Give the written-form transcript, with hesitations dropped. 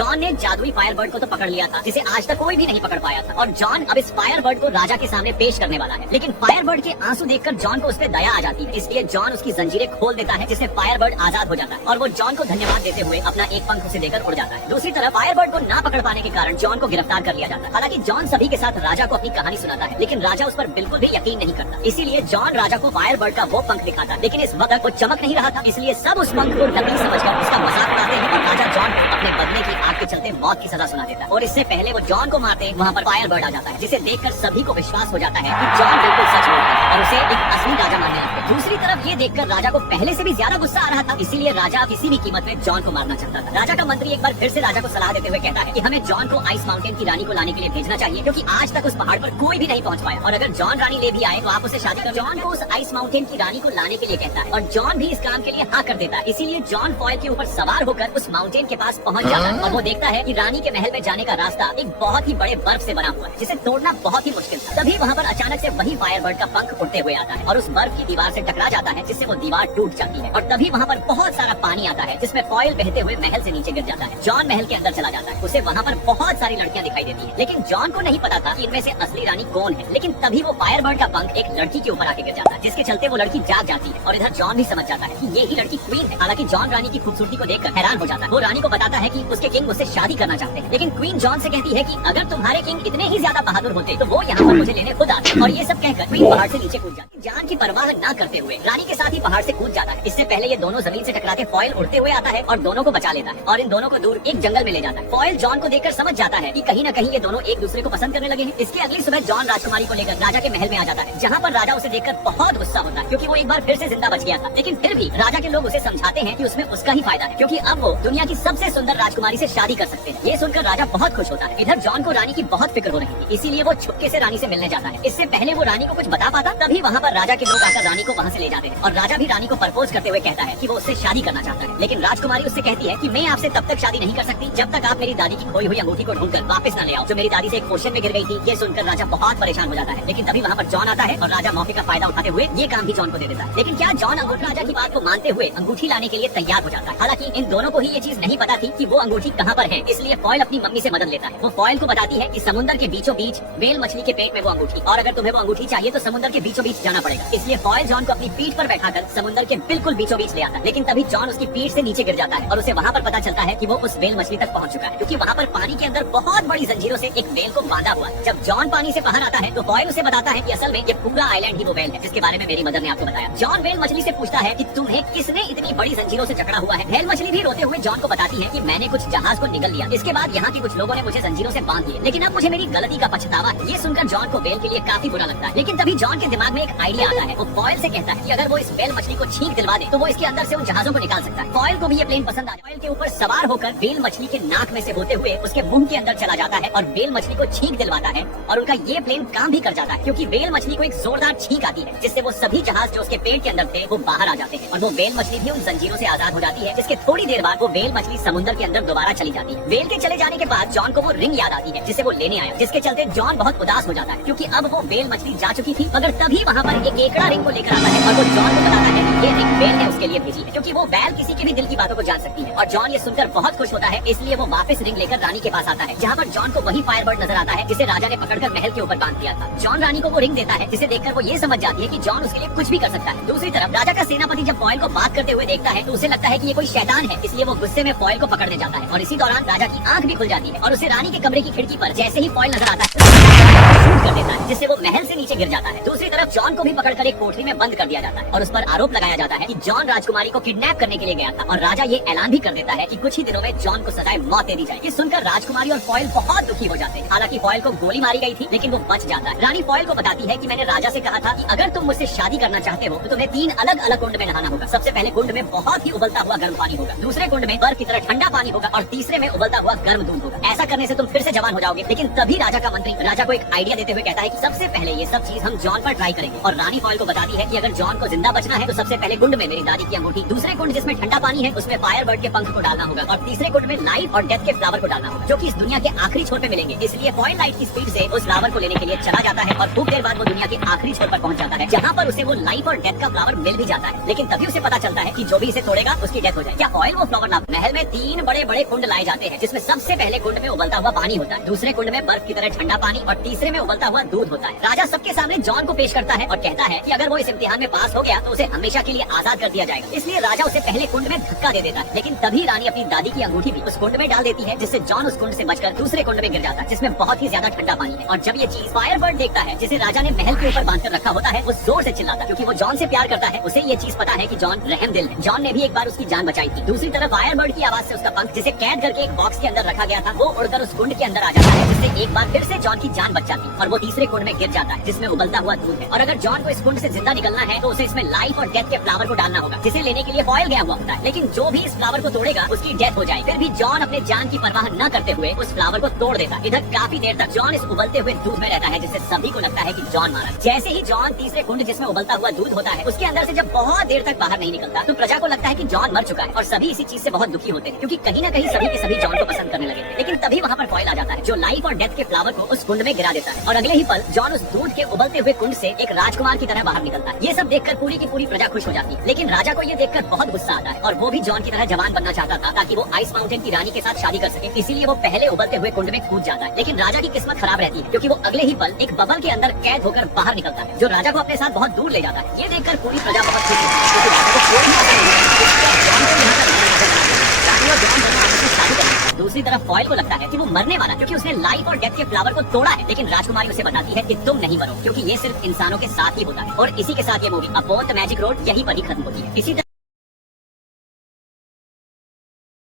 John ने जादुई fire bird को तो पकड़ लिया था जिसे आज तक कोई भी नहीं पकड़ पाया था, और जॉन अब इस फायर बर्ड को राजा के सामने पेश करने वाला है। लेकिन फायर बर्ड के आंसू देखकर जॉन को उस पर दया आ जाती है, इसलिए जॉन उसकी जंजीरें खोल देता है जिससे फायर बर्ड आजाद हो जाता है और वो जॉन को धन्यवाद देते हुए अपना एक पंख उसे देकर उड़ जाता है। दूसरी तरफ फायर बर्ड को ना पकड़ पाने के कारण जॉन को गिरफ्तार कर लिया जाता है। हालांकि जॉन सभी के साथ राजा को अपनी कहानी सुनाता है, लेकिन राजा उस पर बिल्कुल भी यकीन नहीं करता। इसीलिए जॉन राजा को फायर बर्ड का वो पंख दिखाता है, लेकिन इस वक्त वो चमक नहीं रहा था, इसलिए सब उस पंख को नकली समझकर उसका मजाक उड़ाते हैं और राजा जॉन को अपने बदले की आग के चलते मौत की सजा सुना देता है। और इससे पहले वो जॉन को मारते वहाँ पर फायर बर्ड आ जाता है, जिसे देखकर सभी को विश्वास हो जाता है कि जॉन बिल्कुल सच बोल रहा है और उसे एक असली राजा मानने लगते हैं। दूसरी तरफ ये देखकर राजा को पहले से भी ज्यादा गुस्सा आ रहा था, इसीलिए राजा किसी भी कीमत में जॉन को मारना चाहता था। राजा का मंत्री एक बार फिर से राजा को सलाह देते हुए कहता है कि हमें जॉन को आइस माउंटेन की रानी को लाने के लिए भेजना चाहिए, क्योंकि आज तक उस पहाड़ पर कोई भी नहीं पहुंच पाया, और अगर जॉन रानी ले भी आए तो आप उसे शादी कर। जॉन को उस आइस माउंटेन की रानी को लाने के लिए कहता है और जॉन भी इस काम के लिए हाँ कर देता है। इसीलिए जॉन फॉयल के ऊपर सवार होकर उस माउंटेन के पास पहुंच जाता है और वो देखता है कि रानी के महल में जाने का रास्ता एक बहुत ही बड़े बर्फ से बना हुआ है, जिसे तोड़ना बहुत ही मुश्किल था। तभी वहाँ पर अचानक से वही फायर बर्ड का पंख उड़ते हुए आता है और उस बर्फ की दीवार से टकरा जाता है, जिससे वो दीवार टूट जाती है। और तभी वहाँ पर बहुत सारा पानी आता है, जिसमें फॉयल बहते हुए महल से नीचे गिर जाता है। जॉन महल के अंदर चला जाता है, उसे वहाँ पर बहुत सारी लड़कियां दिखाई देती है, लेकिन जॉन को नहीं पता था कि इनमें से असली रानी कौन है। लेकिन तभी वो फायर बर्ड का पंख एक लड़की के ऊपर आके गिर जाता है, जिसके चलते वो लड़की जाग जाती है और इधर जॉन भी समझ जाता है कि ये ही लड़की क्वीन है। हालांकि जॉन रानी की खूबसूरती को देखकर हैरान हो जाता है। वो रानी को बताता है कि उसके किंग उससे शादी करना चाहते हैं, लेकिन क्वीन जॉन से कहती है कि अगर तुम्हारे किंग इतने ही ज्यादा बहादुर होते तो वो यहाँ पर मुझे लेने खुद आते। और ये सब कहकर क्वीन पहाड़ से नीचे कूद जाती है। जान की परवाह न करते हुए रानी के साथ ही पहाड़ से कूद जाता है। इससे पहले ये दोनों जमीन से टकरा के फॉयल उड़ते हुए आता है और दोनों को बचा लेता है और इन दोनों को दूर एक जंगल में ले जाता है। फॉयल जॉन को देखकर समझ जाता है कि कहीं न कहीं ये दोनों एक दूसरे को पसंद करने लगे हैं। इसके अगली सुबह जॉन राजकुमारी को लेकर राजा के महल में आ जाता है, जहाँ पर राजा उसे देखकर बहुत गुस्सा होता है, क्योंकि वो एक बार फिर से जिंदा बच गया था। लेकिन फिर भी राजा के लोग उसे समझाते हैं कि उसमें उसका ही फायदा है, क्योंकि अब वो दुनिया की सबसे सुंदर राजकुमारी से शादी कर सकते हैं। ये सुनकर राजा बहुत खुश होता है। इधर जॉन को रानी की बहुत फिक्र हो रही थी, इसीलिए वो छुपके से रानी से मिलने जाता है। इससे पहले वो रानी को कुछ बता पाता, तभी वहाँ पर राजा के लोग आकर रानी को वहाँ से ले जाते हैं और राजा भी रानी को प्रपोज करते हुए कहता है कि वो उससे शादी करना चाहता है। लेकिन राजकुमारी उससे कहती है कि मैं आपसे तब तक शादी नहीं कर सकती जब तक आप मेरी दादी की खोई हुई अंगूठी को ढूंढकर वापस न ले आओ, जो मेरी दादी से एक पोर्शन में गिर गई थी। ये सुनकर राजा बहुत परेशान हो जाता है। लेकिन तभी वहाँ पर जॉन आता है और राजा मौके का फायदा उठाते हुए ये काम भी जॉन को दे देता है। लेकिन क्या जॉन अंगूठी राजा की बात को मानते हुए अंगूठी लाने के लिए तैयार हो जाता है। हालांकि इन दोनों को ही ये चीज नहीं पता थी कि वो अंगूठी कहाँ पर है, इसलिए फॉयल अपनी मम्मी से मदद लेता है। वो फॉयल को बताती है कि समुद्र के बीचों बीच वेल मछली के पेट में वो अंगूठी, और अगर तुम्हें वो अंगूठी चाहिए तो समुद्र के बीचों बीच जाना पड़ेगा। इसलिए फॉयल जॉन को अपनी पीठ पर बैठाकर समुद्र के बिल्कुल बीचों बीच ले आता है। लेकिन तभी जॉन उसकी पीठ से नीचे गिर जाता है और उसे वहाँ पर पता चलता है कि वो उस वेल मछली तक पहुँच चुका है, क्योंकि वहाँ पर पानी के अंदर बहुत बड़ी जंजीरों से एक वेल को बांधा हुआ है। जब जॉन पानी से बाहर आता है तो फॉयल उसे बताता है कि असल में ये पूरा आइलैंड ही वो वेल है, जिसके बारे में मेरी मदर ने आपको बताया। जॉन वेल मछली से पूछता है कि तुम्हें किसने इतनी बड़ी जंजीरों से जकड़ा हुआ है। वेल मछली भी रोते हुए जॉन को बताती है कि मैंने कुछ जहाज को निगल लिया, इसके बाद यहाँ के कुछ लोगों ने मुझे जंजीरों से बांध दिए, लेकिन अब मुझे मेरी गलती का पछतावा है। ये सुनकर जॉन को वेल के लिए काफी बुरा लगता है। लेकिन तभी जॉन के दिमाग में एक आइडिया आता है। वो फॉयल से कहता है कि अगर वो इस वेल मछली को छींक दिलवा दे तो वो इसके अंदर से उन जहाजों को निकाल सकता है। फॉयल को भी ये प्लेन पसंद आ जाए। फॉयल के ऊपर सवार होकर वेल मछली के नाक में से होते हुए उसके मुंह के अंदर चला जाता है और वेल मछली को छींक दिलवाता है, और उनका ये प्लेन काम भी कर जाता है, क्योंकि वेल मछली को एक जोरदार छींक आती है, जिससे वो सभी जहाज जो उसके पेट के अंदर थे वो बाहर आ जाते हैं और वो वेल मछली भी उन जंजीरों से आजाद हो जाती है। जिसके थोड़ी देर बाद वो वेल मछली समुद्र के अंदर दोबारा चली जाती है। वेल के चले जाने के बाद जॉन को वो रिंग याद आती है जिसे वो लेने आया, जिसके चलते जॉन बहुत उदास हो जाता है, क्योंकि अब वो वेल मछली जा चुकी थी। मगर तभी वहाँ पर एक केकड़ा रिंग को लेकर आता है और वो जॉन को बताता है कि ये रिंग वेल ने उसके लिए भेजी है, क्योंकि वो वेल किसी के भी दिल की बातों को जान सकती है। और जॉन ये सुनकर बहुत खुश होता है, इसलिए वो वापस रिंग लेकर रानी के पास आता है, जहाँ पर जॉन को वही फायर बर्ड नजर आता है जिसे राजा ने पकड़कर महल के ऊपर बांध दिया था। जॉन रानी को वो रिंग देता है, जिसे देखकर वो ये समझ जाती है कि जॉन उसके लिए कुछ भी कर सकता है। दूसरी तरफ राजा का सेनापति जब फॉयल को बात करते हुए देखता है तो उसे लगता है कि ये कोई शैतान है, इसलिए वो गुस्से में फॉयल को पकड़ने जाता है और इसी दौरान राजा की आंख भी खुल जाती है और उसे रानी के कमरे की खिड़की पर जैसे ही फॉयल नजर आता है शूट कर देता है, जिससे वो महल से नीचे गिर जाता है। दूसरी तरफ जॉन को भी पकड़कर एक कोठरी में बंद कर दिया जाता है और उस पर आरोप लगाया जाता है कि जॉन राजकुमारी को किडनैप करने के लिए गया था, और राजा ये ऐलान भी कर देता है कि कुछ ही दिनों में जॉन को सजाए मौत दे दी जाए। ये सुनकर राजकुमारी और फॉयल बहुत दुखी हो जाते हैं। हालांकि फॉयल को गोली मारी गई थी, लेकिन वो बच जाता है। रानी फॉयल को बताती है कि मैंने राजा से कहा था कि अगर तुम मुझसे शादी करना चाहते हो तो तुम्हें 3 अलग अलग कुंड में नहाना होगा। सबसे पहले कुंड में बहुत ही उबलता हुआ गर्म पानी होगा, दूसरे कुंड में बर्फ की तरह ठंडा पानी होगा और तीसरे में उबलता हुआ गर्म दूध होगा। ऐसा करने से तुम फिर से जवान हो जाओगे। लेकिन तभी राजा का मंत्री राजा को एक आइडिया देते हुए कहता है कि सबसे पहले ये सब चीज हम जॉन पर ट्राई करेंगे। और रानी फॉयल को बताती है कि अगर जॉन को जिंदा बचना है तो सबसे पहले कुंड में मेरी दादी की अंगूठी, दूसरे कुंड जिसमें ठंडा पानी है उसमें फायर बर्ड के पंख को डालना होगा, और तीसरे कुंड में लाइफ और डेथ के फ्लावर को डालना होगा, जो कि इस दुनिया के आखिरी छोर पे मिलेंगे। इसलिए फॉयल लाइट की स्पीड से उस फ्लावर को लेने के लिए चला जाता है और खूब देर बाद वो दुनिया के आखिरी छोर पर पहुंच जाता है, जहाँ पर उसे वो लाइफ और डेथ का फ्लावर मिल भी जाता है। लेकिन तभी उसे पता चलता है कि जो भी इसे तोड़ेगा उसकी डेथ हो जाए। क्या फॉयल वो फ्लावर ना? महल में 3 बड़े बड़े कुंड लाए जाते हैं जिसमें सबसे पहले कुंड में उबलता हुआ पानी होता है, दूसरे कुंड में बर्फ की तरह ठंडा पानी और तीसरे में उबलता हुआ दूध होता है। राजा सबके सामने जॉन को पेश करता है और कहता है कि अगर वो इस इम्तिहान में पास हो गया तो उसे हमेशा के लिए आजाद कर दिया जाएगा। इसलिए राजा उसे पहले कुंड में धक्का दे देता है, लेकिन तभी रानी अपनी दादी की अंगूठी भी उस कुंड में डाल देती है, जिससे जॉन उस कुंड से बचकर दूसरे कुंड में गिर जाता है जिसमें बहुत ही ज्यादा ठंडा पानी है। और जब ये चीज फायरबर्ड देखता है जिसे राजा ने महल के ऊपर बांध कर रखा होता है, वो जोर से चिल्लाता है क्योंकि वो जॉन से प्यार करता है। उसे ये चीज पता है कि जॉन रहमदिल है। जॉन ने भी एक बार उसकी जान बचाई थी। दूसरी तरफ फायरबर्ड की आवाज से उसका पंख जिसे कैद करके एक बॉक्स के अंदर रखा गया था, वो उड़कर उस कुंड के अंदर आ जाता है, जिससे एक बार फिर से जॉन की जान बच जाती है और वो तीसरे कुंड में गिर जाता है जिसमें उबलता हुआ दूध है। और अगर जॉन को इस कुंड से जिंदा निकलना है तो उसे इसमें लाइफ और डेथ के फ्लावर को डालना होगा, जिसे लेने के लिए फॉयल गया हुआ होता है। लेकिन जो भी इस फ्लावर को तोड़ेगा उसकी डेथ हो जाए। फिर भी जॉन अपने जान की परवाह न करते हुए उस फ्लावर को तोड़ देता है। इधर काफी देर तक जॉन इस उबलते हुए दूध में रहता है, जिससे सभी को लगता है कि जॉन मारा। जैसे ही जॉन तीसरे कुंड जिसमें उबलता हुआ दूध होता है उसके अंदर से जब बहुत देर तक बाहर नहीं निकलता तो प्रजा को लगता है कि जॉन मर चुका है और सभी इसी चीज से बहुत दुखी होते हैं, क्योंकि कहीं न कहीं सभी के सभी जॉन को पसंद करने लगे थे। लेकिन तभी वहाँ पर फॉयल आ जाता है जो लाइफ और डेथ के फ्लावर को उस कुंड में गिरा देता है और अगले ही पल जॉन उस दूध के उबलते हुए कुंड से एक राजकुमार की तरह बाहर निकलता है। ये सब देखकर पूरी की पूरी प्रजा खुश हो जाती है, लेकिन राजा को ये देखकर बहुत गुस्सा आता है और वो भी जॉन की तरह जवान बनना चाहता था ताकि वो आइस माउंटेन की रानी के साथ शादी कर सके। इसीलिए वो पहले उबलते हुए कुंड में कूद जाता है। लेकिन राजा की किस्मत खराब रहती है क्योंकि वो अगले ही पल एक बबल के अंदर कैद होकर बाहर निकलता है जो राजा को अपने साथ बहुत दूर ले जाता है। ये देखकर पूरी प्रजा बहुत खुश होती है क्योंकि राजा को कोई भी पता नहीं है कि जॉन को यहाँ तक लाना चाहता है। रानी और जॉन दोनों आपस में शादी करते हैं। दूसरी तरफ फॉयल को लगता है कि वो मरने वाला क्योंकि उसने लाइफ और डेथ के फ्लावर को तोड़ा है, लेकिन राजकुमारी उसे बताती है कि तुम नहीं मरो क्योंकि ये सिर्फ इंसानों के साथ ही होता है। और इसी के साथ ये movie upon the magic road यहीं पर ही खत्म होती है। इसी